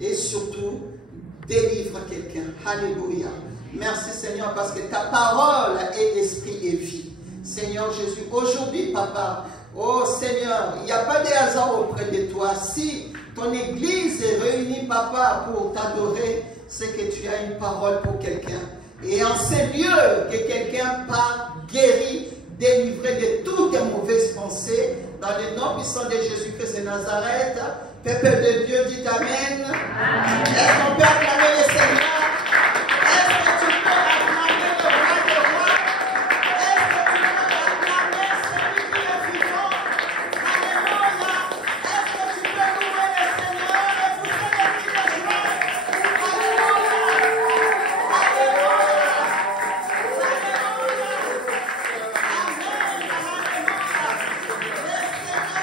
et surtout délivre quelqu'un. Alléluia. Merci Seigneur parce que ta parole est esprit et vie. Seigneur Jésus, aujourd'hui Papa, oh Seigneur, il n'y a pas de hasard auprès de toi. Si ton église est réunie Papa pour t'adorer, c'est que tu as une parole pour quelqu'un. Et en ce lieu, que quelqu'un part guéri, délivré de toutes les mauvaises pensées, dans le nom puissant de Jésus-Christ de Nazareth. Peuple de Dieu, dit Amen. Est-ce qu'on peut acclamer le Seigneur? Est-ce que tu peux acclamer le roi des rois? Est-ce que tu peux acclamer celui qui est vivant? Alléluia. Est-ce que tu peux louer le Seigneur et vous célébrer de joie? Alléluia. Alléluia. Alléluia. Amen. Alléluia. Le Seigneur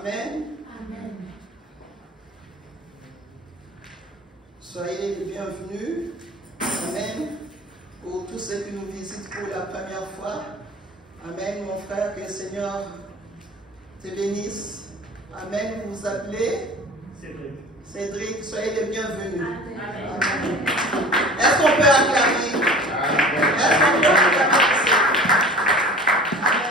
Amen. Amen. Soyez les bienvenus. Amen. Pour tous ceux qui nous visitent pour la première fois. Amen, mon frère, que le Seigneur te bénisse. Amen. Vous vous appelez Cédric. Soyez les bienvenus. Amen. Amen. Est-ce qu'on peut acclamer? Est-ce qu'on peut acclamer Cédric? Amen.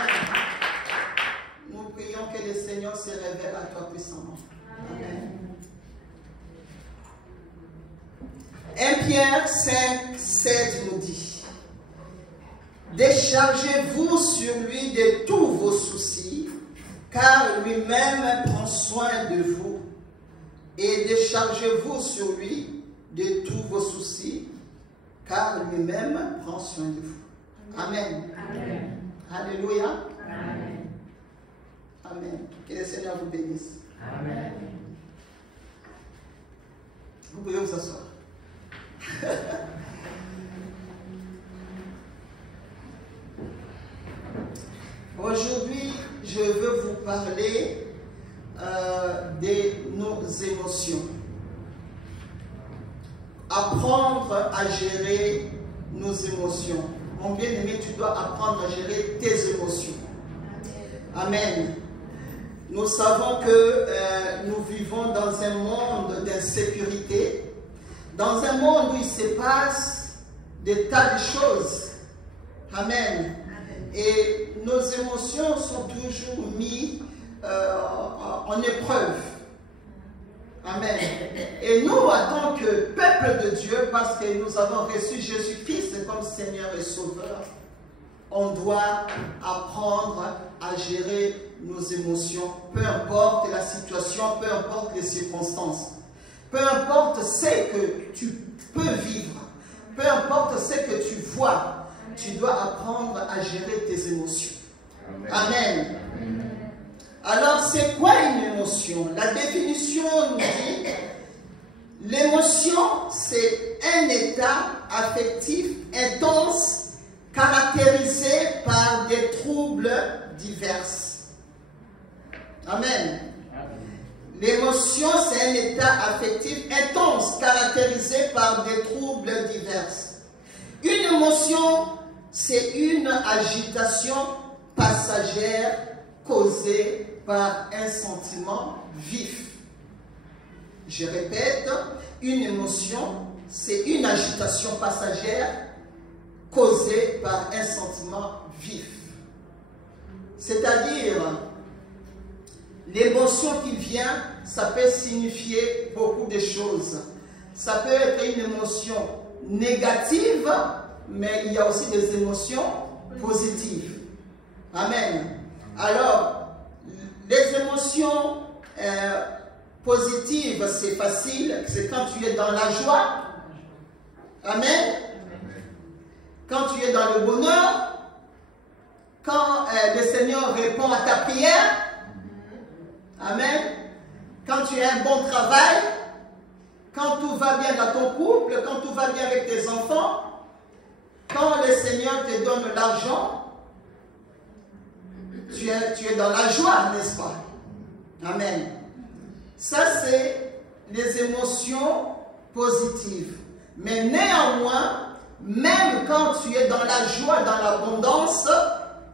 Nous prions que le Seigneur se révèle à toi puissamment. Amen. 1 Pierre 5, 7 nous dit: déchargez-vous sur lui de tous vos soucis, car lui-même prend soin de vous. Et déchargez-vous sur lui de tous vos soucis, car lui-même prend soin de vous. Amen. Amen. Alléluia. Amen. Amen. Que le Seigneur vous bénisse. Amen. Vous pouvez vous asseoir. Aujourd'hui, je veux vous parler de nos émotions. Apprendre à gérer nos émotions. Mon bien-aimé, tu dois apprendre à gérer tes émotions. Amen. Nous savons que nous vivons dans un monde d'insécurité, dans un monde où il se passe des tas de choses. Amen. Et nos émotions sont toujours mises en épreuve. Amen. Et nous, en tant que peuple de Dieu, parce que nous avons reçu Jésus-Christ comme Seigneur et Sauveur, on doit apprendre à gérer nos émotions, peu importe la situation, peu importe les circonstances, peu importe ce que tu peux vivre, peu importe ce que tu vois, tu dois apprendre à gérer tes émotions. Amen. Amen. Alors, c'est quoi une émotion? La définition nous dit, l'émotion, c'est un état affectif intense caractérisé par des troubles divers. Amen. L'émotion, c'est un état affectif intense caractérisé par des troubles divers. Une émotion, c'est une agitation passagère causée par un sentiment vif. Je répète, une émotion, c'est une agitation passagère causée par un sentiment vif. C'est-à-dire, l'émotion qui vient, ça peut signifier beaucoup de choses. Ça peut être une émotion négative, mais il y a aussi des émotions positives. Amen. Alors, les émotions positives, c'est facile, c'est quand tu es dans la joie. Amen. Quand tu es dans le bonheur, quand le Seigneur répond à ta prière. Amen. Quand tu as un bon travail, quand tout va bien dans ton couple, quand tout va bien avec tes enfants, quand le Seigneur te donne l'argent, tu es dans la joie, n'est-ce pas? Amen. Ça, c'est les émotions positives. Mais néanmoins, même quand tu es dans la joie, dans l'abondance,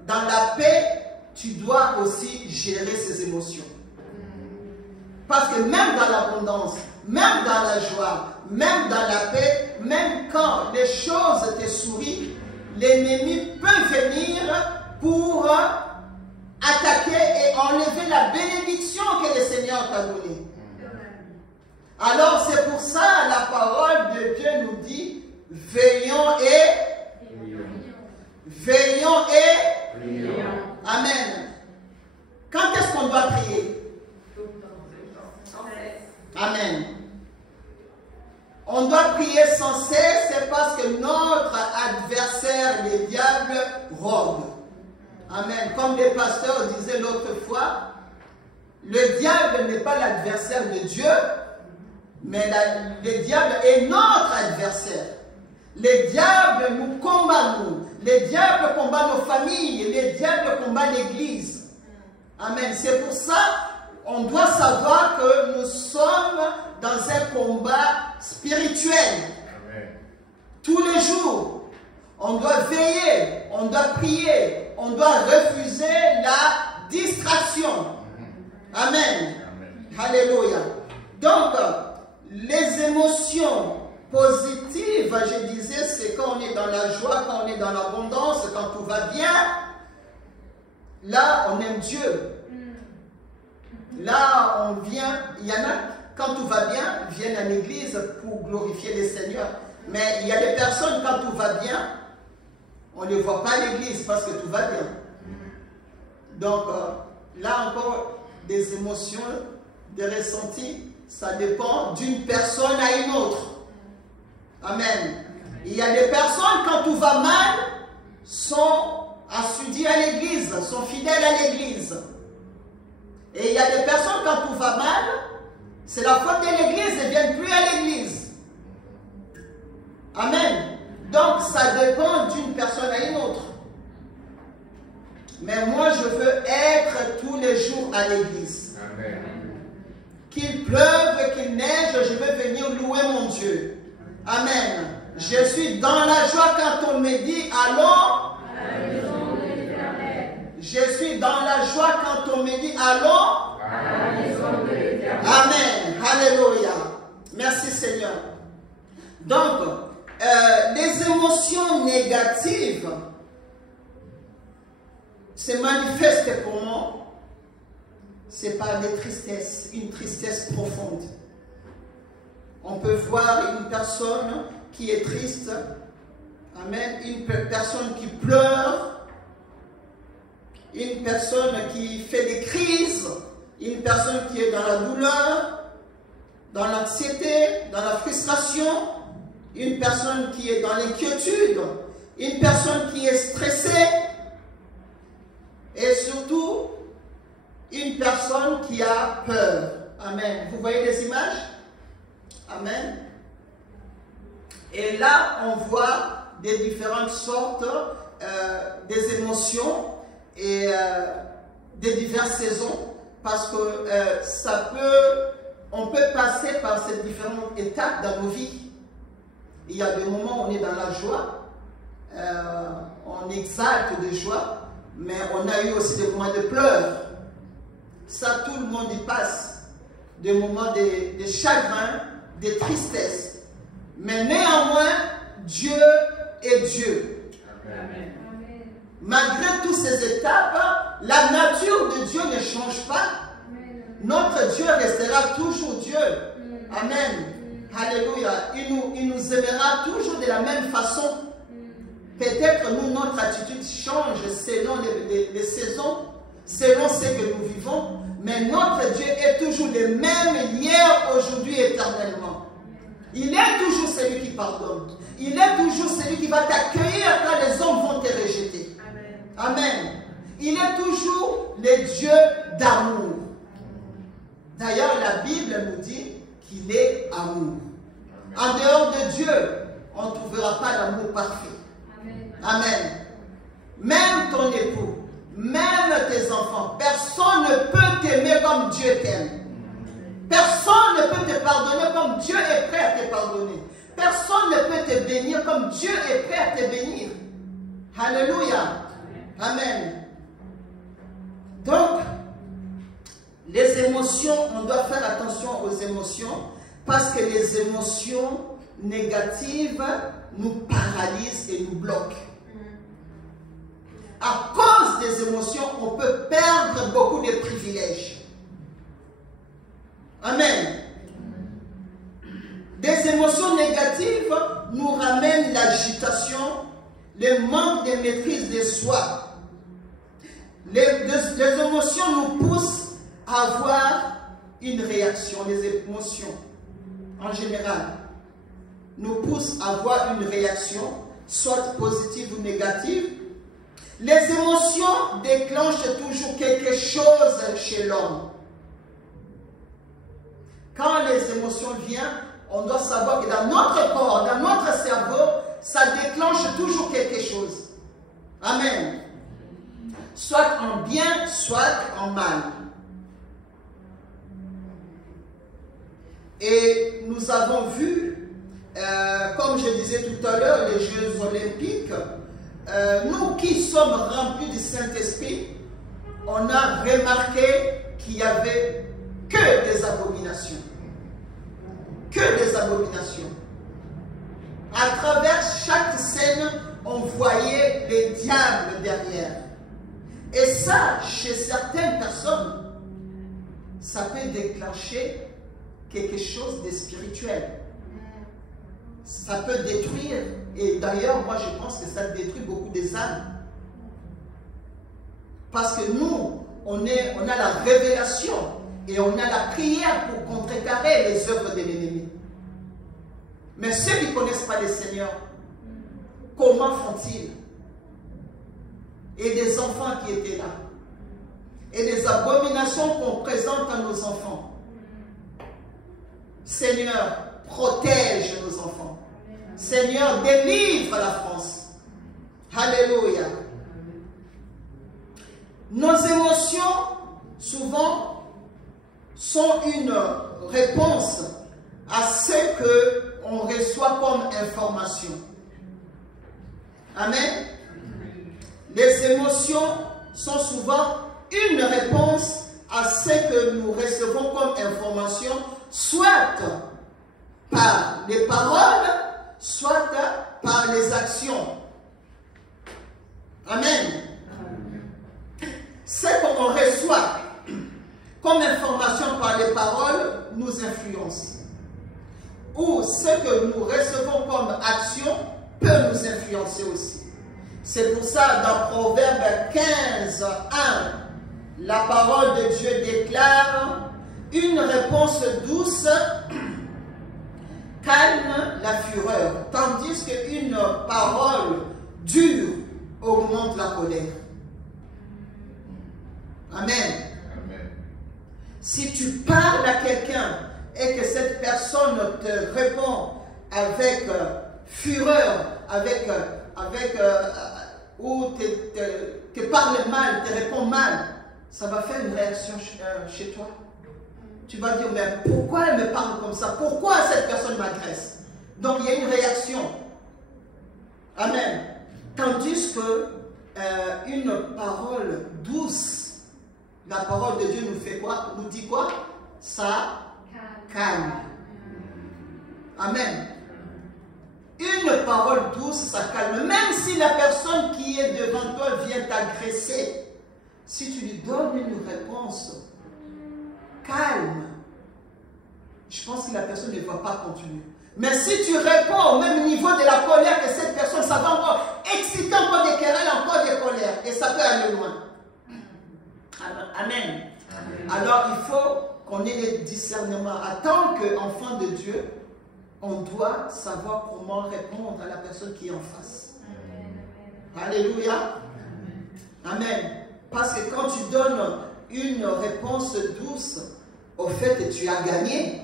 dans la paix, tu dois aussi gérer ces émotions. Parce que même dans l'abondance, même dans la joie, même dans la paix, même quand les choses te sourient, l'ennemi peut venir pour attaquer et enlever la bénédiction que le Seigneur t'a donnée. Alors c'est pour ça la parole de Dieu nous dit, veillons et prions. Amen. Quand est-ce qu'on doit prier? Amen. On doit prier sans cesse, c'est parce que notre adversaire, le diable, rôde. Amen. Comme les pasteurs disaient l'autre fois, le diable n'est pas l'adversaire de Dieu, mais le diable est notre adversaire. Le diable nous combat, nous. Le diable combat nos familles. Le diable combat l'Église. Amen. C'est pour ça, on doit savoir que nous sommes dans un combat spirituel. Amen. Tous les jours, on doit veiller, on doit prier, on doit refuser la distraction. Amen. Amen. Alléluia. Donc, les émotions positives, je disais, c'est quand on est dans la joie, quand on est dans l'abondance, quand tout va bien. Là, on aime Dieu. Là, on vient, il y en a, quand tout va bien, viennent à l'église pour glorifier le Seigneur. Mais il y a des personnes, quand tout va bien, on ne voit pas à l'église parce que tout va bien. Donc, là encore, des émotions, des ressentis, ça dépend d'une personne à une autre. Amen. Il y a des personnes, quand tout va mal, sont assidus à l'église, sont fidèles à l'église. Et il y a des personnes, quand tout va mal, c'est la faute de l'église, elles ne viennent plus à l'église. Amen. Donc, ça dépend d'une personne à une autre. Mais moi, je veux être tous les jours à l'église. Amen. Qu'il pleuve, qu'il neige, je veux venir louer mon Dieu. Amen. Je suis dans la joie quand on me dit allons. Je suis dans la joie quand on me dit allons. Amen. Alléluia. Merci Seigneur. Donc, les émotions négatives se manifestent comment? C'est par des tristesses, une tristesse profonde. On peut voir une personne qui est triste, amen, une personne qui pleure, une personne qui fait des crises, une personne qui est dans la douleur, dans l'anxiété, dans la frustration, une personne qui est dans l'inquiétude, une personne qui est stressée, et surtout, une personne qui a peur. Amen. Vous voyez les images? Amen. Et là, on voit des différentes sortes des émotions et des diverses saisons, parce que on peut passer par ces différentes étapes dans nos vies. Il y a des moments où on est dans la joie, on exalte de joie, mais on a eu aussi des moments de pleurs. Ça, tout le monde y passe. Des moments de chagrin, de tristesse. Mais néanmoins, Dieu est Dieu. Amen. Malgré toutes ces étapes, la nature de Dieu ne change pas. Notre Dieu restera toujours Dieu. Amen. Alléluia. Il nous aimera toujours de la même façon. Peut-être nous, notre attitude change selon les saisons, selon ce que nous vivons, mais notre Dieu est toujours le même hier, aujourd'hui, éternellement. Il est toujours celui qui pardonne. Il est toujours celui qui va t'accueillir quand les hommes vont te rejeter. Amen. Il est toujours le Dieu d'amour. D'ailleurs, la Bible nous dit qu'il est amour. En dehors de Dieu, on ne trouvera pas l'amour parfait. Amen. Même ton époux, même tes enfants, personne ne peut t'aimer comme Dieu t'aime. Personne ne peut te pardonner comme Dieu est prêt à te pardonner. Personne ne peut te bénir comme Dieu est prêt à te bénir. Alléluia. Amen. Donc, les émotions, on doit faire attention aux émotions parce que les émotions négatives nous paralysent et nous bloquent. À cause des émotions, on peut perdre beaucoup de privilèges. Amen. Des émotions négatives nous ramènent l'agitation, le manque de maîtrise de soi. Les émotions nous poussent à avoir une réaction. Les émotions, en général, nous poussent à avoir une réaction, soit positive ou négative. Les émotions déclenchent toujours quelque chose chez l'homme. Quand les émotions viennent, on doit savoir que dans notre corps, dans notre cerveau, ça déclenche toujours quelque chose. Amen. Soit en bien, soit en mal. Et nous avons vu, comme je disais tout à l'heure, les Jeux Olympiques, nous qui sommes remplis du Saint-Esprit, on a remarqué qu'il n'y avait que des abominations. Que des abominations. À travers chaque scène, on voyait les diables derrière. Et ça, chez certaines personnes, ça peut déclencher quelque chose de spirituel. Ça peut détruire. Et d'ailleurs, moi je pense que ça détruit beaucoup des âmes. Parce que nous, on a la révélation et on a la prière pour contrecarrer les œuvres de l'ennemi. Mais ceux qui ne connaissent pas le Seigneur, comment font-ils? Et des enfants qui étaient là. Et des abominations qu'on présente à nos enfants. Seigneur, protège nos enfants. Seigneur, délivre la France. Alléluia. Nos émotions, souvent, sont une réponse à ce qu'on reçoit comme information. Amen. Les émotions sont souvent une réponse à ce que nous recevons comme information, soit par les paroles, soit par les actions. Amen. Ce qu'on reçoit comme information par les paroles nous influence. Ou ce que nous recevons comme action peut nous influencer aussi. C'est pour ça, dans Proverbe 15, 1, la parole de Dieu déclare: une réponse douce calme la fureur, tandis qu'une parole dure augmente la colère. Amen. Amen. Si tu parles à quelqu'un et que cette personne te répond avec fureur, ou te parle mal, te répond mal, ça va faire une réaction chez toi. Tu vas dire, mais pourquoi elle me parle comme ça? Pourquoi cette personne m'agresse? Donc il y a une réaction. Amen. Tandis que une parole douce, la parole de Dieu nous fait quoi? Nous dit quoi? Ça calme. Amen. Une parole douce, ça calme. Même si la personne qui est devant toi vient t'agresser, si tu lui donnes une réponse calme, je pense que la personne ne va pas continuer. Mais si tu réponds au même niveau de la colère que cette personne, ça va encore exciter encore des querelles, encore des colères. Et ça peut aller loin. Amen. Amen. Alors il faut qu'on ait le discernement. En tant qu'enfant de Dieu, on doit savoir comment répondre à la personne qui est en face. Amen. Alléluia. Amen. Amen. Parce que quand tu donnes une réponse douce, au fait, tu as gagné.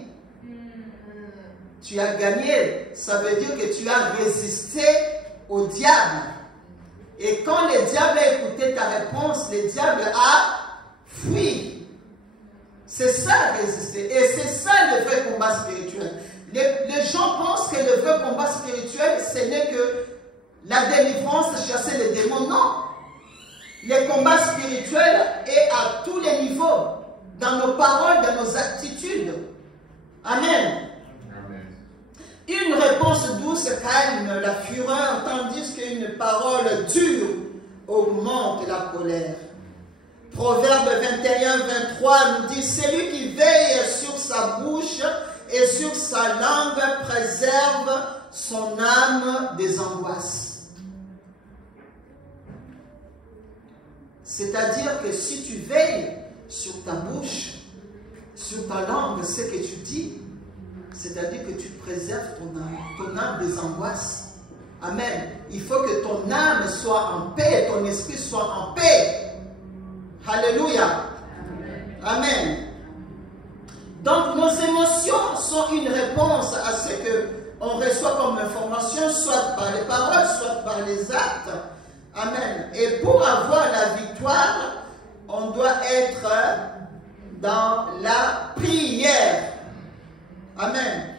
Tu as gagné. Ça veut dire que tu as résisté au diable. Et quand le diable a écouté ta réponse, le diable a fui. C'est ça, résister. Et c'est ça le vrai combat spirituel. Les gens pensent que le vrai combat spirituel, ce n'est que la délivrance, chasser les démons. Non. Le combat spirituel est à tous les niveaux, dans nos paroles, dans nos attitudes. Amen. Amen. Une réponse douce calme la fureur, tandis qu'une parole dure augmente la colère. Proverbe 21, 23 nous dit: celui qui veille sur sa bouche et sur sa langue préserve son âme des angoisses. C'est-à-dire que si tu veilles sur ta bouche, sur ta langue, ce que tu dis, c'est-à-dire que tu préserves ton âme des angoisses. Amen. Il faut que ton âme soit en paix, ton esprit soit en paix. Alléluia. Amen. Amen. Donc nos émotions sont une réponse à ce qu'on reçoit comme information, soit par les paroles, soit par les actes. Amen. Et pour avoir la victoire, on doit être dans la prière. Amen.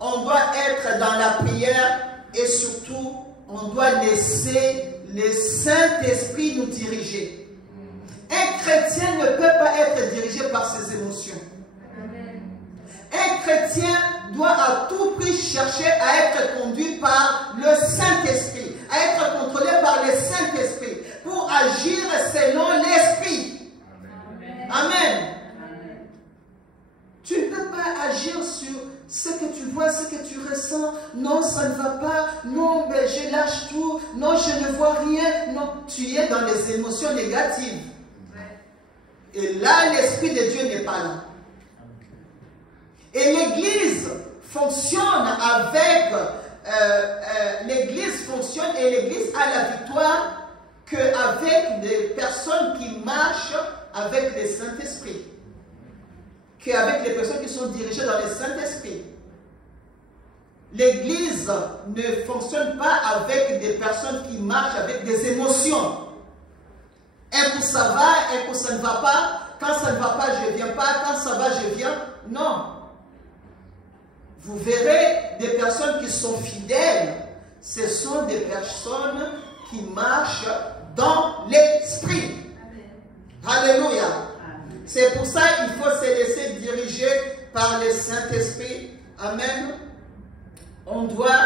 On doit être dans la prière et surtout, on doit laisser le Saint-Esprit nous diriger. Un chrétien ne peut pas être dirigé par ses émotions. Un chrétien doit à tout prix chercher à être conduit par le Saint-Esprit, à être contrôlé par le Saint-Esprit pour agir selon l'Esprit. Amen. Tu ne peux pas agir sur ce que tu vois, ce que tu ressens. Non, ça ne va pas. Non, ben, je lâche tout. Non, je ne vois rien. Non, tu es dans les émotions négatives. Et là, l'Esprit de Dieu n'est pas là. Et l'Église fonctionne avec... l'Église fonctionne et l'Église a la victoire qu'avec des personnes qui marchent avec le Saint-Esprit. Qu'avec les personnes qui sont dirigées dans le Saint-Esprit. L'Église ne fonctionne pas avec des personnes qui marchent avec des émotions. Un coup ça va, un coup ça ne va pas. Quand ça ne va pas, je ne viens pas. Quand ça va, je viens. Non. Vous verrez des personnes qui sont fidèles. Ce sont des personnes qui marchent dans l'Esprit. Alléluia. C'est pour ça qu'il faut se laisser diriger par le Saint-Esprit. Amen. On doit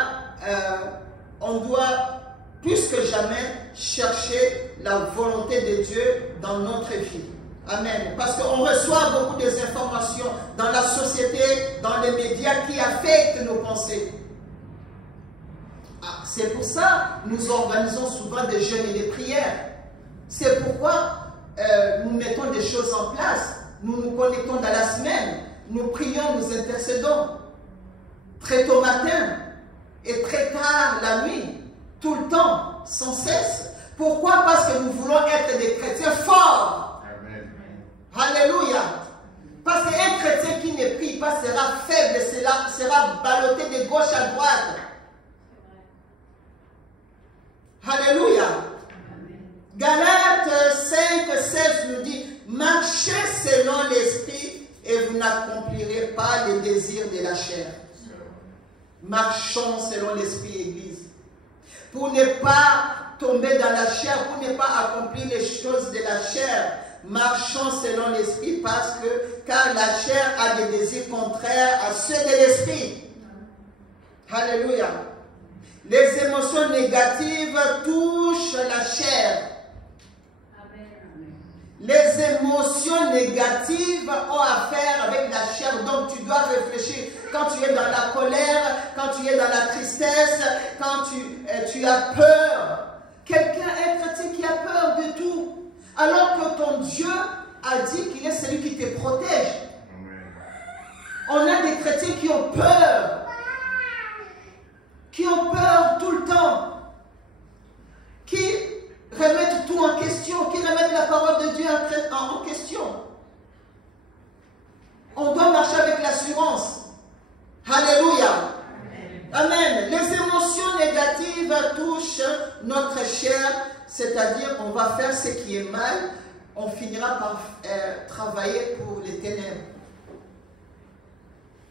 plus que jamais chercher la volonté de Dieu dans notre vie. Amen. Parce qu'on reçoit beaucoup des informations dans la société, dans les médias qui affectent nos pensées. C'est pour ça que nous organisons souvent des jeûnes et des prières. C'est pourquoi nous mettons des choses en place. Nous nous connectons dans la semaine. Nous prions, nous intercédons. Très tôt matin et très tard la nuit. Tout le temps, sans cesse. Pourquoi? Parce que nous voulons être des chrétiens forts. Amen. Alléluia. Parce qu'un chrétien qui ne prie pas sera faible, sera ballotté de gauche à droite. Alléluia. Galates 5, 16 nous dit, marchez selon l'esprit et vous n'accomplirez pas les désirs de la chair. Marchons selon l'esprit, Église. Pour ne pas tomber dans la chair, pour ne pas accomplir les choses de la chair, marchons selon l'esprit car la chair a des désirs contraires à ceux de l'esprit. Alléluia. Les émotions négatives touchent la chair. Les émotions négatives ont à faire avec la chair, donc tu dois réfléchir. Quand tu es dans la colère, quand tu es dans la tristesse, quand tu as peur. Quelqu'un, un chrétien qui a peur de tout, alors que ton Dieu a dit qu'il est celui qui te protège. On a des chrétiens qui ont peur tout le temps, qui remettent tout en question, qui remettent la parole de Dieu en question. On doit marcher avec l'assurance. Alléluia. Amen. Les émotions négatives touchent notre chair, c'est-à-dire on va faire ce qui est mal, on finira par travailler pour les ténèbres.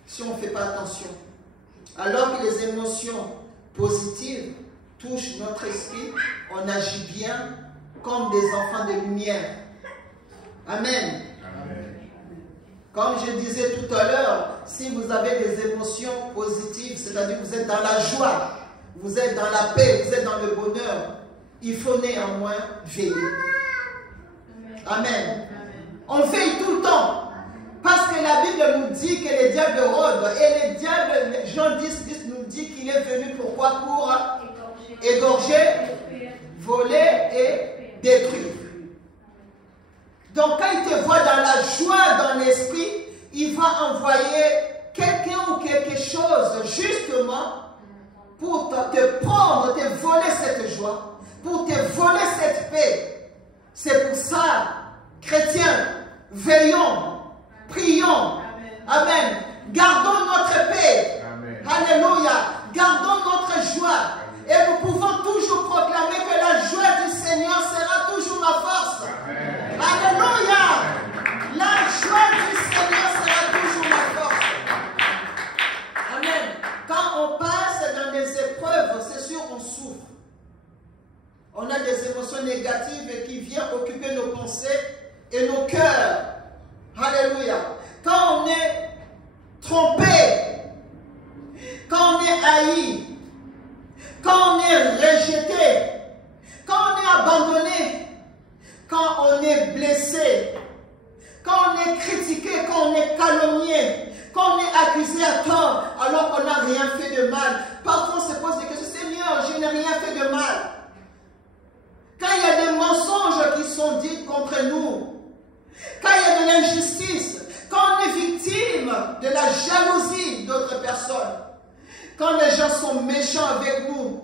Si on ne fait pas attention. Alors que les émotions positives touchent notre esprit, on agit bien comme des enfants de lumière. Amen. Comme je disais tout à l'heure, si vous avez des émotions positives, c'est-à-dire que vous êtes dans la joie, vous êtes dans la paix, vous êtes dans le bonheur, il faut néanmoins veiller. Amen. On veille tout le temps. Parce que la Bible nous dit que les diables rôdent. Et les diables, Jean 10 nous dit qu'il est venu pourquoi? Pour égorger, voler et détruire. Donc quand il te voit dans la joie, dans l'esprit, il va envoyer quelqu'un ou quelque chose justement pour te prendre, te voler cette joie, pour te voler cette paix. C'est pour ça, chrétiens, veillons, prions. Amen. Gardons notre paix. Amen. Alléluia. Gardons notre joie. Et nous pouvons toujours proclamer que la joie du Seigneur sera toujours ma force. Amen. Alléluia. La joie du Seigneur sera toujours ma force. pensées et nos cœurs. Alléluia. Quand on est trompé, quand on est haï, quand on est rejeté, quand on est abandonné, quand on est blessé, quand on est critiqué, quand on est calomnié, quand on est accusé à tort alors qu'on n'a rien fait de mal. Parfois on se pose des questions, Seigneur, je n'ai rien fait de mal. Quand il y a des mensonges qui sont dits contre nous, quand il y a de l'injustice, quand on est victime de la jalousie d'autres personnes, quand les gens sont méchants avec nous,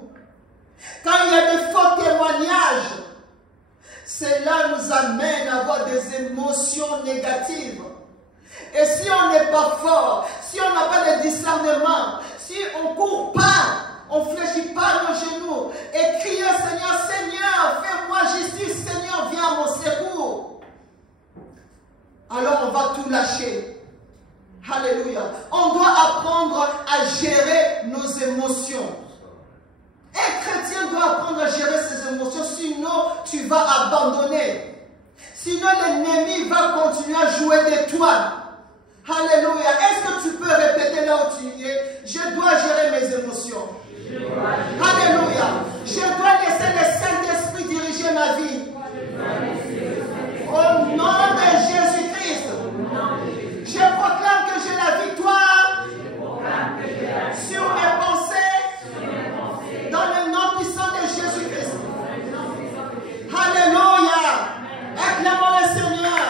quand il y a de faux témoignages, cela nous amène à avoir des émotions négatives. Et si on n'est pas fort, si on n'a pas de discernement, si on ne court pas, on ne fléchit pas nos genoux et crier Seigneur, Seigneur, fais-moi justice, Seigneur, viens à mon secours. Alors on va tout lâcher. Alléluia. On doit apprendre à gérer nos émotions. Un chrétien doit apprendre à gérer ses émotions, sinon tu vas abandonner. Sinon l'ennemi va continuer à jouer de toi. Alléluia. Est-ce que tu peux répéter là où tu es? Je dois gérer mes émotions. Alléluia. Je dois laisser le Saint-Esprit diriger ma vie. Au nom de Jésus-Christ. Je proclame que j'ai la victoire sur mes pensées dans le nom puissant de Jésus-Christ. Alléluia. Acclamons le Seigneur.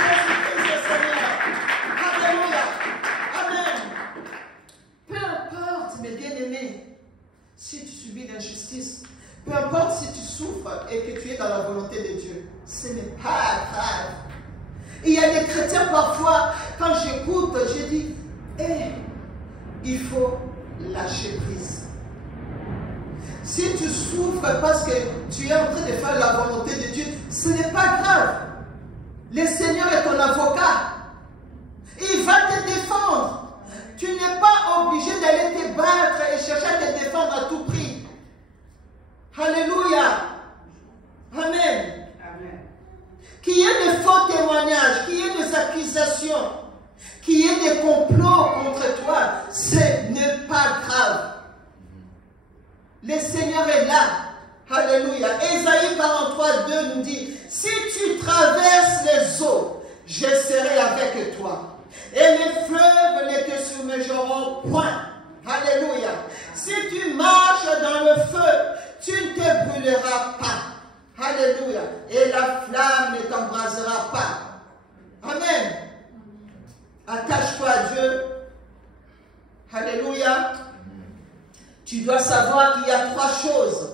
Jésus-Christ est Seigneur. Alléluia. Amen. Peu importe, mes bien-aimés, si tu subis d'injustice, peu importe si tu souffres et que tu es dans la volonté de Dieu, ce n'est pas grave. Il y a des chrétiens parfois, quand j'écoute, je dis, il faut lâcher prise. Si tu souffres parce que tu es en train de faire la volonté de Dieu, ce n'est pas grave. Le Seigneur est ton avocat. Il va te défendre. Tu n'es pas obligé d'aller te battre et chercher à te défendre à tout prix. Alléluia. Amen. Qu'il y ait des faux témoignages, qu'il y ait des accusations, qu'il y ait des complots contre toi, ce n'est pas grave. Le Seigneur est là. Alléluia. Ésaïe 43:2 nous dit, si tu traverses les eaux, je serai avec toi. Et les fleuves ne te submergeront point. Alléluia. Si tu marches dans le feu, tu ne te brûleras pas. Alléluia. Et la flamme ne t'embrasera pas. Amen. Attache-toi à Dieu. Alléluia. Tu dois savoir qu'il y a 3 choses.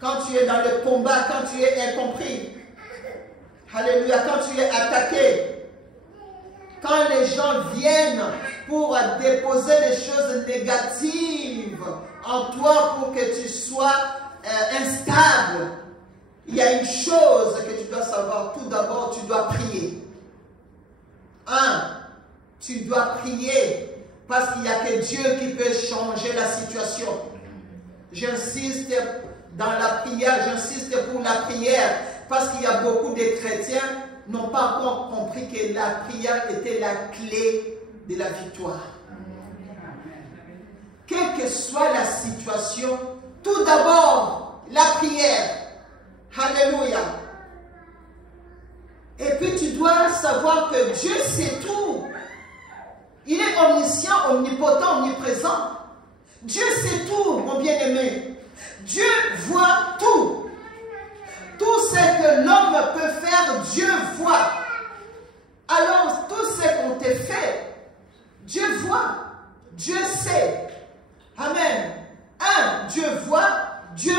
Quand tu es dans le combat, quand tu es incompris. Alléluia. Quand tu es attaqué. Quand les gens viennent pour déposer des choses négatives en toi pour que tu sois instable, il y a une chose que tu dois savoir. Tout d'abord, tu dois prier. Tu dois prier parce qu'il n'y a que Dieu qui peut changer la situation. J'insiste dans la prière, j'insiste pour la prière parce qu'il y a beaucoup de chrétiens qui n'ont pas encore compris que la prière était la clé de la victoire. Quelle que soit la situation, tout d'abord, la prière. Alléluia. Et puis tu dois savoir que Dieu sait tout. Il est omniscient, omnipotent, omniprésent. Dieu sait tout, mon bien-aimé. Dieu voit tout. Tout ce que l'homme peut faire, Dieu voit. Alors, tout ce qu'on te fait, Dieu voit. Dieu sait. Amen. 1, Dieu voit. 2,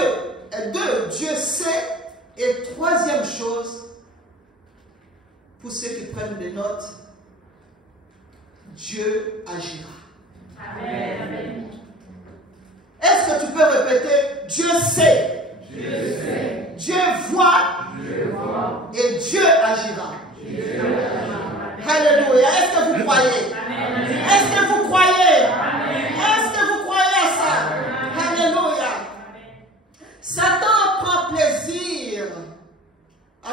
Dieu sait. Et 3e chose, pour ceux qui prennent des notes, Dieu agira. Amen. Est-ce que tu peux répéter? Dieu sait. Dieu sait. Dieu voit. Et Dieu agira. Alléluia. Est-ce que vous croyez? Est-ce que vous croyez? Est-ce que vous croyez à ça? Alléluia. Satan prend plaisir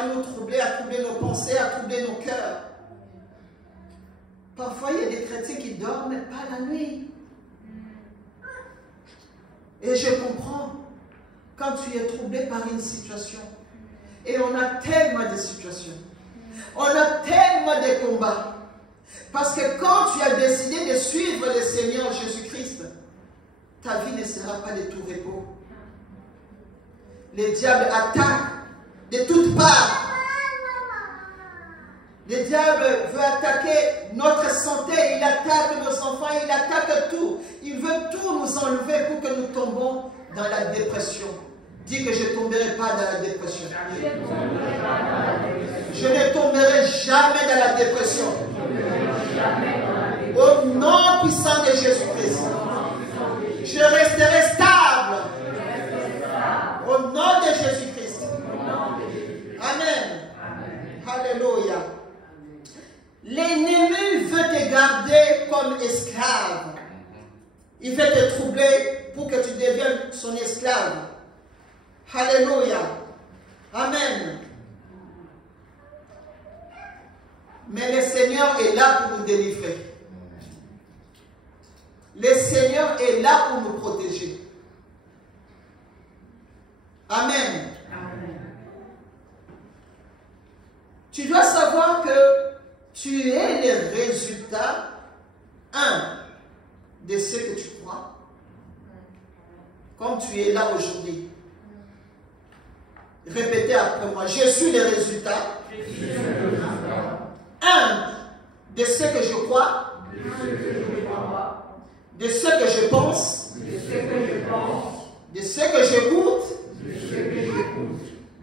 à nous troubler, à troubler nos pensées, à troubler nos cœurs. Parfois, il y a des chrétiens qui dorment pas la nuit. Et je comprends quand tu es troublé par une situation. Et on a tellement de situations. On a tellement de combats. Parce que quand tu as décidé de suivre le Seigneur Jésus-Christ, ta vie ne sera pas de tout repos. Le diable attaque de toutes parts. Le diable veut attaquer notre santé, il attaque nos enfants, il attaque tout. Il veut tout nous enlever pour que nous tombons dans la dépression. Dis que je ne tomberai pas dans la dépression. Je ne tomberai jamais dans la dépression. Au nom puissant de Jésus-Christ. Je resterai stable. Au nom de Jésus-Christ. Amen. Alléluia. L'ennemi veut te garder comme esclave. Il veut te troubler pour que tu deviennes son esclave. Alléluia. Amen. Mais le Seigneur est là pour nous délivrer. Le Seigneur est là pour nous protéger. Amen. Amen. Tu dois savoir que tu es le résultat, de ce que tu crois. Comme tu es là aujourd'hui. Répétez après moi. Je suis le résultat. De ce que je crois. De ce que je pense. De ce que j'écoute.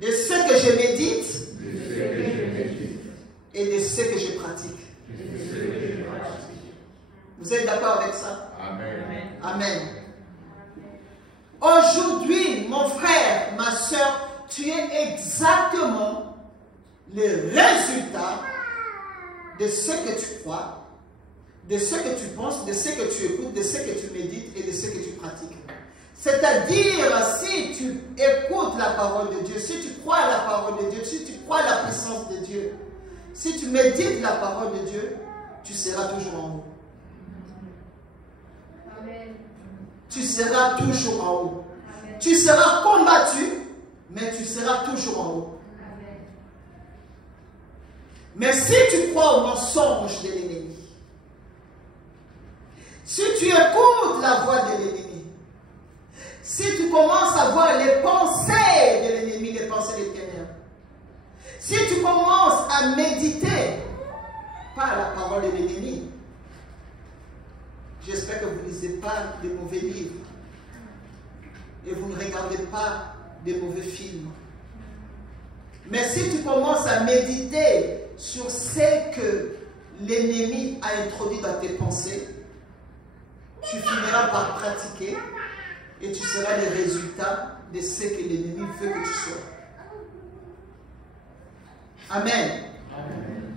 De ce que je médite. Et de ce que je pratique. Vous êtes d'accord avec ça? Amen. Amen. Aujourd'hui, mon frère, ma soeur, tu es exactement le résultat de ce que tu crois, de ce que tu penses, de ce que tu écoutes, de ce que tu médites et de ce que tu pratiques. C'est-à-dire, si tu écoutes la parole de Dieu, si tu crois à la parole de Dieu, si tu crois à la puissance de Dieu, si tu médites la parole de Dieu, tu seras toujours en haut. Amen. Tu seras toujours en haut. Amen. Tu seras combattu, mais tu seras toujours en haut. Amen. Mais si tu crois au mensonge de l'ennemi, si tu écoutes la voix de l'ennemi, si tu commences à voir les pensées de l'ennemi, les pensées des ténèbres, si tu commences à méditer par la parole de l'ennemi, j'espère que vous ne lisez pas de mauvais livres et vous ne regardez pas de mauvais films. Mais si tu commences à méditer sur ce que l'ennemi a introduit dans tes pensées, tu finiras par pratiquer et tu seras le résultat de ce que l'ennemi veut que tu sois. Amen. Amen.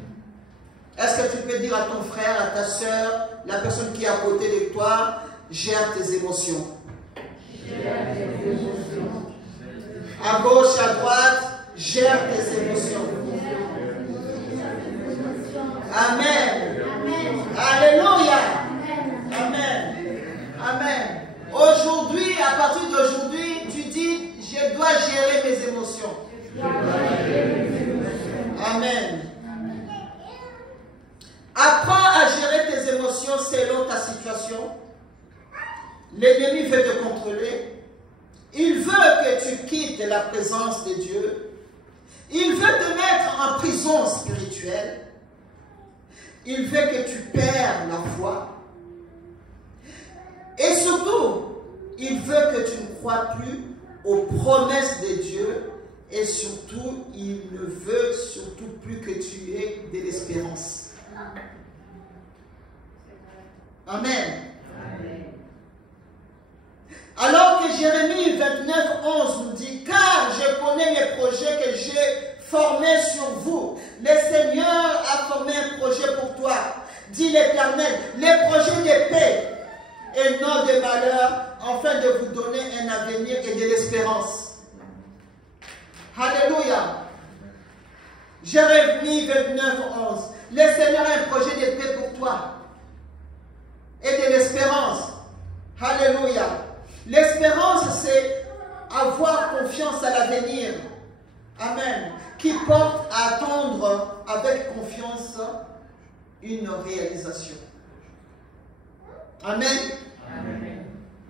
Est-ce que tu peux dire à ton frère, à ta soeur, la personne qui est à côté de toi, gère tes émotions. Gère tes émotions. À gauche, à droite, gère tes émotions. Amen. Amen. Alléluia. Amen. Amen. Aujourd'hui, à partir d'aujourd'hui, tu dis, je dois gérer mes émotions. Amen. Apprends à gérer tes émotions selon ta situation. L'ennemi veut te contrôler. Il veut que tu quittes la présence de Dieu. Il veut te mettre en prison spirituelle. Il veut que tu perds la foi. Et surtout, il veut que tu ne crois plus aux promesses de Dieu. Et surtout, il ne veut surtout plus que tu aies de l'espérance. Amen. Amen. Alors que Jérémie 29, 11 nous dit, car je connais les projets que j'ai formés sur vous. Le Seigneur a formé un projet pour toi, dit l'Éternel, les projets de paix et non de malheur, afin de vous donner un avenir et de l'espérance. Alléluia. Jérémie 29, 11. Le Seigneur a un projet de paix pour toi et de l'espérance. Alléluia. L'espérance, c'est avoir confiance à l'avenir. Amen. Qui porte à attendre avec confiance une réalisation. Amen. Amen.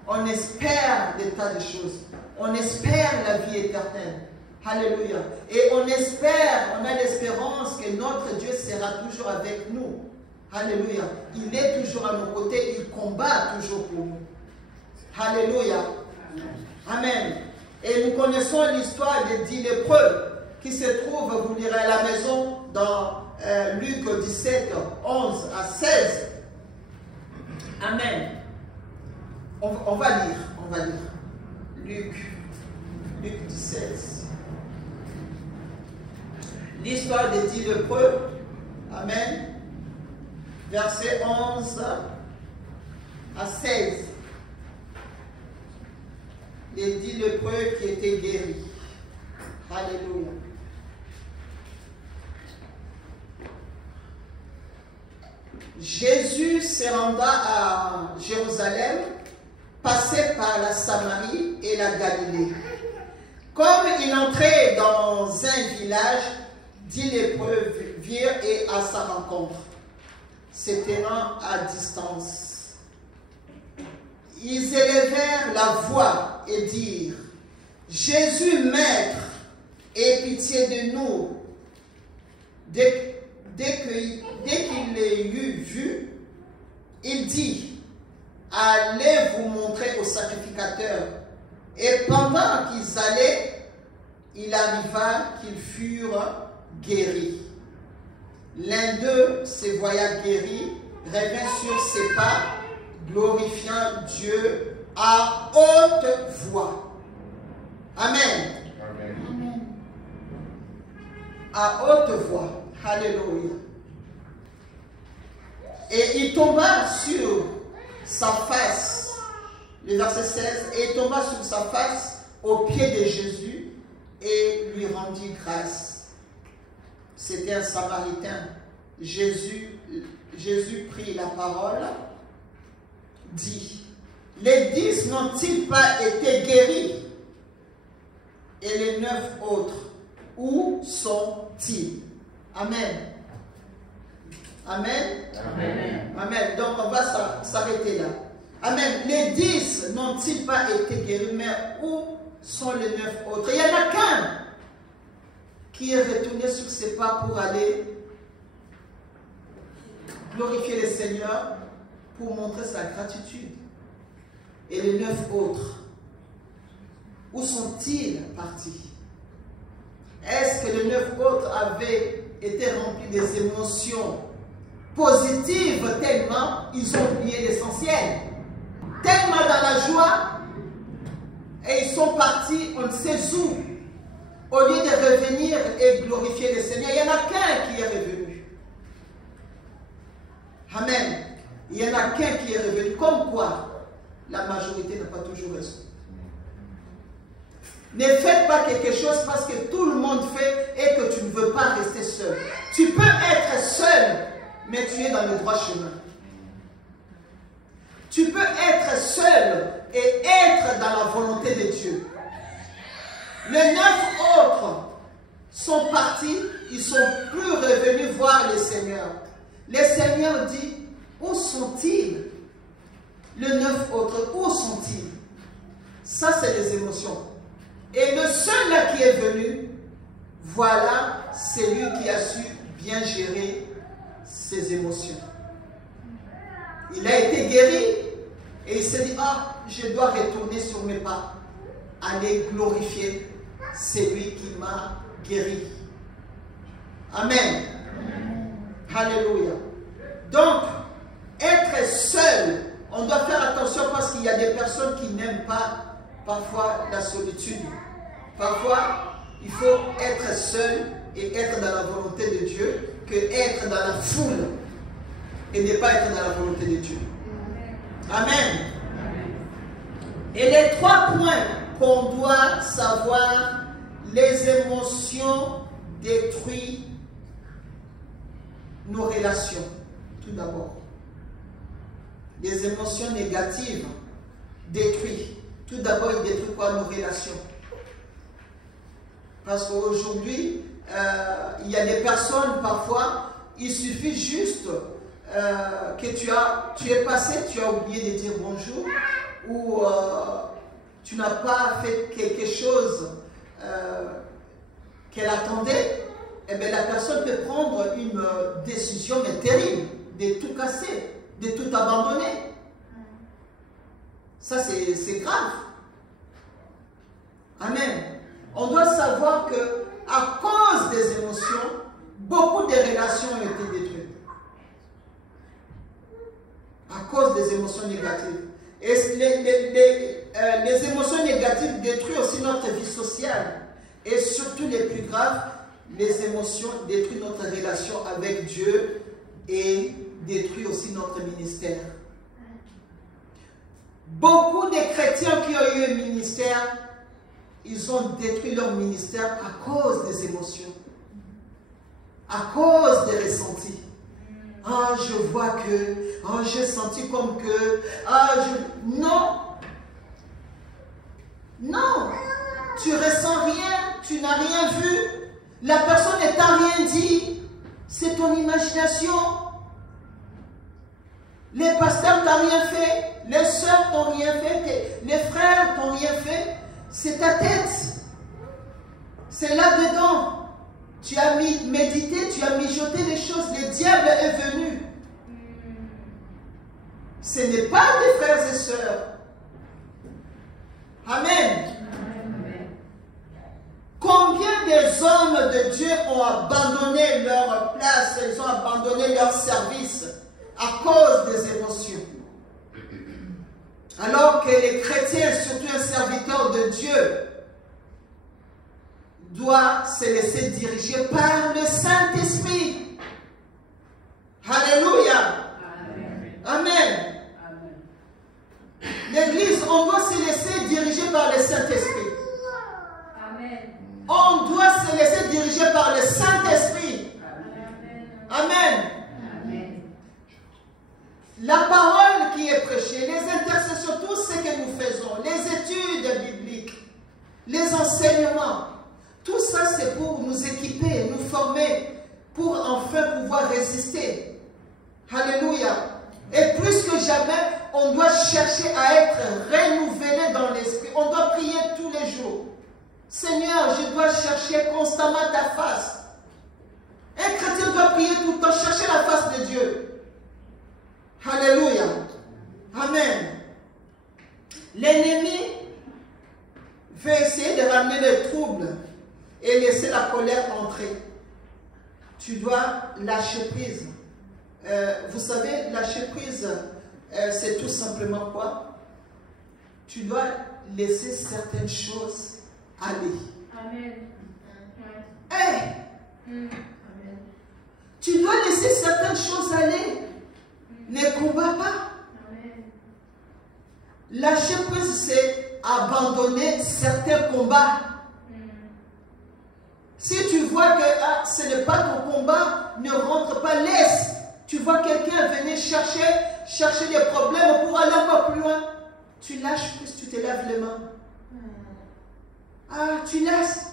On espère des tas de choses. On espère la vie éternelle. Alléluia. Et on espère, on a l'espérance que notre Dieu sera toujours avec nous. Alléluia. Il est toujours à nos côtés. Il combat toujours pour nous. Alléluia. Amen. Et nous connaissons l'histoire des 10 lépreux qui se trouvent, vous lirez à la maison, dans Luc 17, 11 à 16. Amen. On va lire. Luc 17. L'histoire des 10 lépreux. Amen. Verset 11 à 16. Les 10 lépreux qui étaient guéris. Alléluia. Jésus se renda à Jérusalem, passait par la Samarie et la Galilée. Comme il entrait dans un village, 10 lépreux virent et à sa rencontre, se tenant à distance. Ils élevèrent la voix et dirent: Jésus, Maître, aie pitié de nous. Dès qu'il les eut vus, il dit: Allez vous montrer au sacrificateur. Et pendant qu'ils allaient, il arriva qu'ils furent guéris. L'un d'eux, se voyant guéri, revint sur ses pas, glorifiant Dieu à haute voix. Amen. Amen. À haute voix. Alléluia. Et il tomba sur sa face, le verset 16, et il tomba sur sa face aux pieds de Jésus et lui rendit grâce. C'était un Samaritain. Jésus prit la parole, dit: Les 10 n'ont-ils pas été guéris? Et les 9 autres, où sont-ils? Amen. Amen. Amen. Amen. Donc on va s'arrêter là. Amen. Les 10 n'ont-ils pas été guéris? Mais où sont les 9 autres? Il n'y en a qu'un qui est retourné sur ses pas pour aller glorifier le Seigneur, pour montrer sa gratitude. Et les 9 autres, où sont-ils partis? Est-ce que les 9 autres avaient été remplis des émotions positives tellement ils ont oublié l'essentiel? Tellement dans la joie, et ils sont partis on ne sait où. Au lieu de revenir et glorifier le Seigneur, il n'y en a qu'un qui est revenu. Amen. Il n'y en a qu'un qui est revenu. Comme quoi, la majorité n'a pas toujours raison. Ne faites pas quelque chose parce que tout le monde fait et que tu ne veux pas rester seul. Tu peux être seul, mais tu es dans le droit chemin. Tu peux être seul et être dans la volonté de Dieu. Les 9 autres sont partis, ils ne sont plus revenus voir le Seigneur. Le Seigneur dit: où sont-ils? Les 9 autres, où sont-ils? Ça, c'est les émotions. Et le seul là qui est venu, voilà, c'est lui qui a su bien gérer ses émotions. Il a été guéri et il s'est dit: ah, je dois retourner sur mes pas, aller glorifier celui qui m'a guéri. Amen. Alléluia. Donc, être seul, on doit faire attention parce qu'il y a des personnes qui n'aiment pas parfois la solitude. Parfois, il faut être seul et être dans la volonté de Dieu que être dans la foule et ne pas être dans la volonté de Dieu. Amen. Et les 3 points qu'on doit savoir: les émotions détruisent nos relations, tout d'abord. Les émotions négatives détruisent. Tout d'abord, ils détruisent quoi? Nos relations. Parce qu'aujourd'hui, il y a des personnes, parfois, il suffit juste que tu es passé, tu as oublié de dire bonjour, ou tu n'as pas fait quelque chose qu'elle attendait, et bien la personne peut prendre une décision mais terrible, de tout casser, de tout abandonner. Ça, c'est grave. Amen. On doit savoir que à cause des émotions, beaucoup de relations ont été détruites. À cause des émotions négatives. Et les émotions négatives détruisent aussi notre vie sociale. Et surtout les plus graves, les émotions détruisent notre relation avec Dieu et détruisent aussi notre ministère. Beaucoup de chrétiens qui ont eu un ministère, ils ont détruit leur ministère à cause des émotions, à cause des ressentis. Ah, je vois que, ah, j'ai senti comme que, ah, non. Non, tu ressens rien, tu n'as rien vu, la personne ne t'a rien dit, c'est ton imagination. Les pasteurs t'ont rien fait, les sœurs t'ont rien fait, les frères t'ont rien fait, c'est ta tête. C'est là-dedans. Tu as médité, tu as mijoté les choses, le diable est venu. Ce n'est pas des frères et sœurs. Amen. Combien des hommes de Dieu ont abandonné leur place, ils ont abandonné leur service à cause des émotions. Alors que les chrétiens, surtout un serviteur de Dieu, doit se laisser diriger par le Saint-Esprit. Alléluia. Amen. L'Église, on doit se laisser diriger par le Saint-Esprit. On doit se laisser diriger par le Saint-Esprit. Amen. La parole qui est prêchée, les intercessions, tout ce que nous faisons, les études bibliques, les enseignements, tout ça c'est pour nous équiper, nous former, pour enfin pouvoir résister. Alléluia. Et plus que jamais, on doit chercher à être renouvelé dans l'esprit. On doit prier tous les jours. Seigneur, je dois chercher constamment ta face. Un chrétien doit prier tout le temps, chercher la face de Dieu. Alléluia. Amen. L'ennemi veut essayer de ramener le trouble et laisser la colère entrer. Tu dois lâcher prise. Vous savez, lâcher prise, c'est tout simplement quoi? Tu dois laisser certaines choses aller. Amen. Hey! Amen. Tu dois laisser certaines choses aller. Ne combat pas. Amen. Lâcher prise, c'est abandonner certains combats. Si tu vois que ce n'est pas ton combat, ne rentre pas, laisse. Tu vois quelqu'un venir chercher des problèmes pour aller encore plus loin. Tu lâches prise, tu te laves les mains. Ah, tu laisses.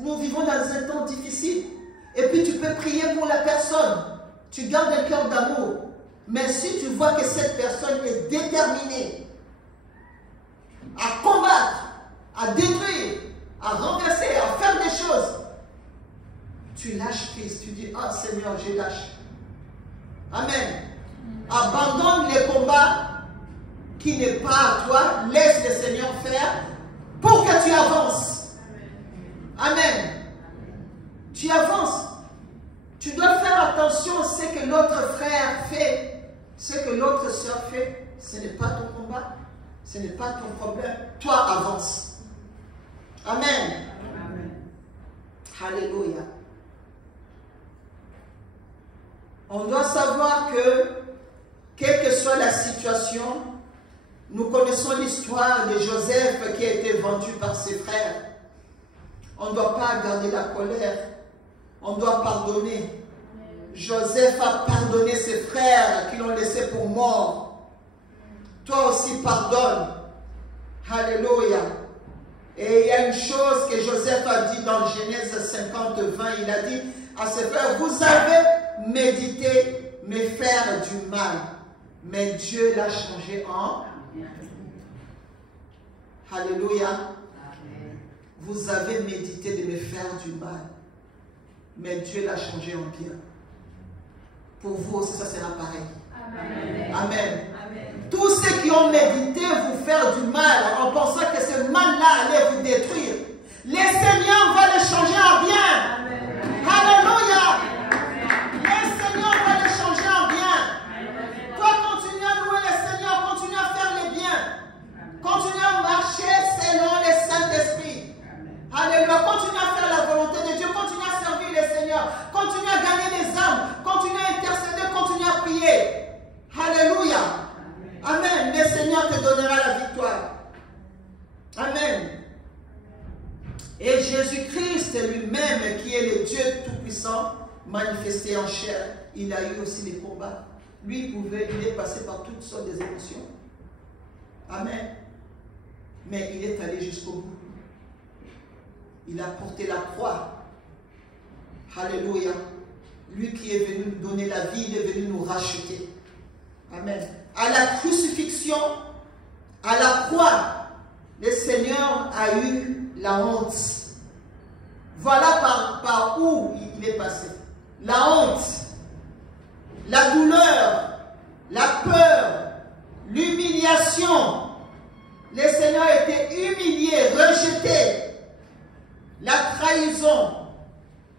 Nous vivons dans un temps difficile. Et puis tu peux prier pour la personne. Tu gardes un cœur d'amour. Mais si tu vois que cette personne est déterminée à combattre, à détruire, à renverser, à faire des choses, tu lâches prise. Tu dis, ah Seigneur, je lâche. Amen. Abandonne les combats qui n'est pas à toi. Laisse le Seigneur faire pour que tu avances. Amen. Tu avances. Tu dois faire attention à ce que l'autre frère fait. Ce que l'autre soeur fait, ce n'est pas ton combat. Ce n'est pas ton problème. Toi, avance. Amen. Amen. Alléluia. On doit savoir que, quelle que soit la situation, nous connaissons l'histoire de Joseph qui a été vendu par ses frères. On ne doit pas garder la colère. On doit pardonner. Joseph a pardonné ses frères qui l'ont laissé pour mort. Toi aussi pardonne. Alléluia. Et il y a une chose que Joseph a dit dans Genèse 50, 20. Il a dit à ses frères, vous avez médité me faire du mal. Mais Dieu l'a changé en... Alléluia. Vous avez médité de me faire du mal. Mais Dieu l'a changé en bien. Pour vous aussi, ça sera pareil. Amen. Amen. Amen. Tous ceux qui ont médité vous faire du mal en pensant que ce mal-là allait vous détruire, le Seigneur va le changer en bien. Amen. Alléluia. Le Seigneur va le changer en bien. Toi, continue à louer le Seigneur, continue à faire le bien. Continue à marcher selon le Saint-Esprit. Alléluia. Continue à faire la volonté de Dieu. Continue à servir le Seigneur. Continue à gagner les âmes. Continue à intercéder. Continue à prier. Alléluia. Amen. Le Seigneur te donnera la victoire. Amen. Et Jésus-Christ lui-même, qui est le Dieu Tout-Puissant, manifesté en chair, il a eu aussi des combats. Lui, il est passé par toutes sortes d'émotions. Amen. Mais il est allé jusqu'au bout. Il a porté la croix. Alléluia. Lui qui est venu nous donner la vie, il est venu nous racheter. Amen. À la crucifixion, à la croix, le Seigneur a eu la honte. Voilà par où il est passé. La honte, la douleur, la peur, l'humiliation. Le Seigneur a été humilié, rejeté. La trahison,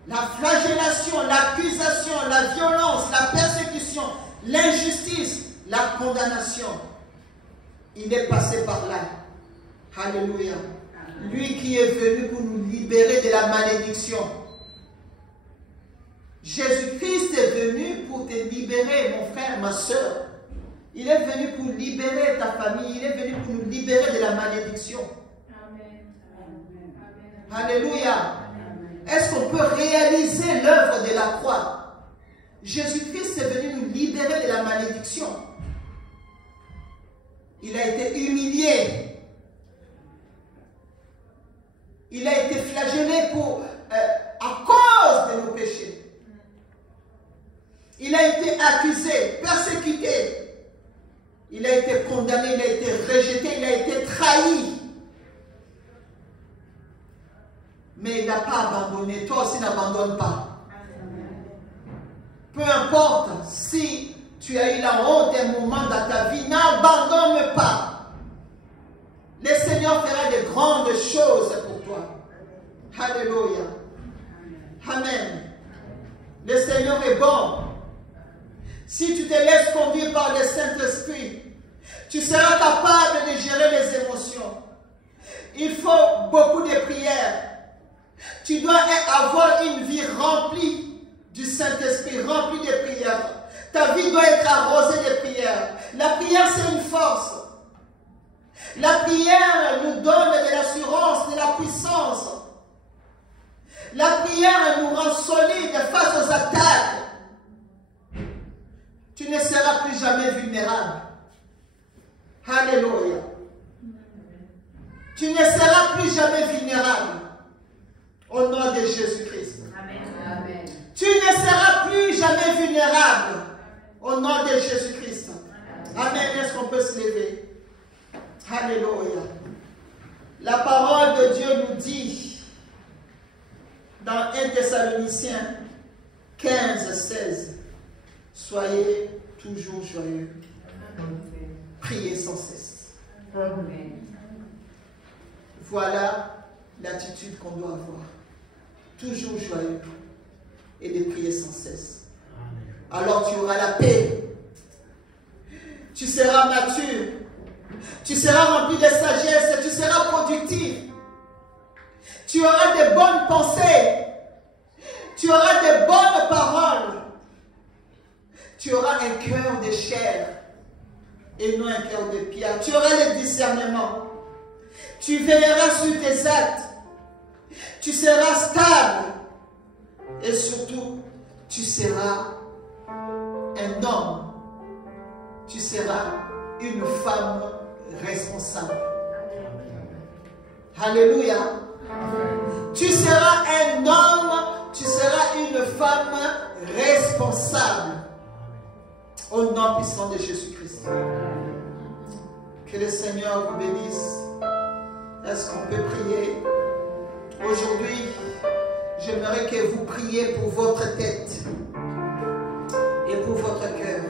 la flagellation, l'accusation, la violence, la persécution, l'injustice, la condamnation. Il est passé par là. Alléluia. Lui qui est venu pour nous libérer de la malédiction. Jésus-Christ est venu pour te libérer, mon frère, ma soeur. Il est venu pour libérer ta famille. Il est venu pour nous libérer de la malédiction. Alléluia. Est-ce qu'on peut réaliser l'œuvre de la croix? Jésus-Christ est venu nous libérer de la malédiction. Il a été humilié. Il a été flagellé à cause de nos péchés. Il a été accusé, persécuté. Il a été condamné, il a été rejeté, il a été trahi. Mais il n'a pas abandonné. Toi aussi, n'abandonne pas. Peu importe si tu as eu la honte un moment dans ta vie, n'abandonne pas. Le Seigneur fera de grandes choses pour toi. Alléluia. Amen. Le Seigneur est bon. Si tu te laisses conduire par le Saint-Esprit, tu seras capable de gérer les émotions. Il faut beaucoup de prières. Tu dois avoir une vie remplie du Saint-Esprit, remplie de prières. Ta vie doit être arrosée de prières. La prière, c'est une force. La prière nous donne de l'assurance, de la puissance. La prière nous rend solides face aux attaques. Tu ne seras plus jamais vulnérable. Alléluia. Tu ne seras plus jamais vulnérable. Au nom de Jésus-Christ. Amen. Tu ne seras plus jamais vulnérable. Au nom de Jésus-Christ. Amen. Est-ce qu'on peut se lever? Alléluia. La parole de Dieu nous dit dans 1 Thessaloniciens 15, 16. Soyez toujours joyeux. Priez sans cesse. Voilà l'attitude qu'on doit avoir. Toujours joyeux et de prier sans cesse. Alors tu auras la paix. Tu seras mature. Tu seras rempli de sagesse. Tu seras productif. Tu auras de bonnes pensées. Tu auras de bonnes paroles. Tu auras un cœur de chair et non un cœur de pierre. Tu auras le discernement. Tu veilleras sur tes actes. Tu seras stable. Et surtout, tu seras un homme, tu seras une femme responsable. Alléluia. Tu seras un homme, tu seras une femme responsable. Au nom puissant de Jésus-Christ. Que le Seigneur vous bénisse. Est-ce qu'on peut prier? Aujourd'hui, j'aimerais que vous priez pour votre tête et pour votre cœur.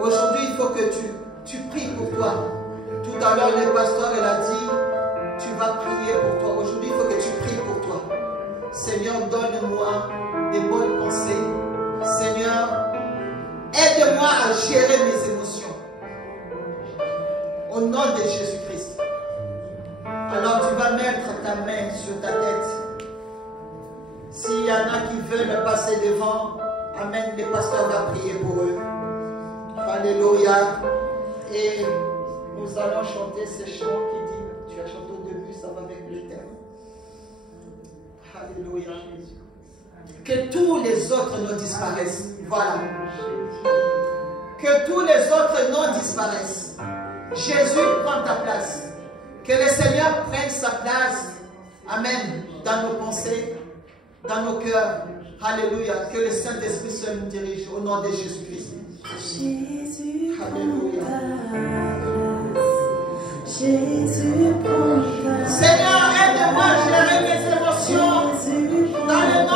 Aujourd'hui, il faut que tu pries pour toi. Tout à l'heure, le pasteur il a dit, tu vas prier pour toi. Aujourd'hui, il faut que tu pries pour toi. Seigneur, donne-moi des bonnes pensées. Seigneur, aide-moi à gérer mes émotions. Au nom de Jésus-Christ. Alors tu vas mettre ta main sur ta tête. S'il y en a qui veulent passer devant, amen, le pasteur va prier pour eux. Alléluia. Et nous allons chanter ce chant qui dit, tu as chanté au début, ça va avec le thème. Alléluia. Que tous les autres noms disparaissent. Voilà. Que tous les autres noms disparaissent. Jésus prend ta place. Que le Seigneur prenne sa place. Amen. Dans nos pensées, dans nos cœurs. Alléluia. Que le Saint-Esprit seul nous dirige au nom de Jésus-Christ. Jésus, alléluia. Jésus, prends ta place. Seigneur, aide-moi à gérer mes émotions. Dans le nom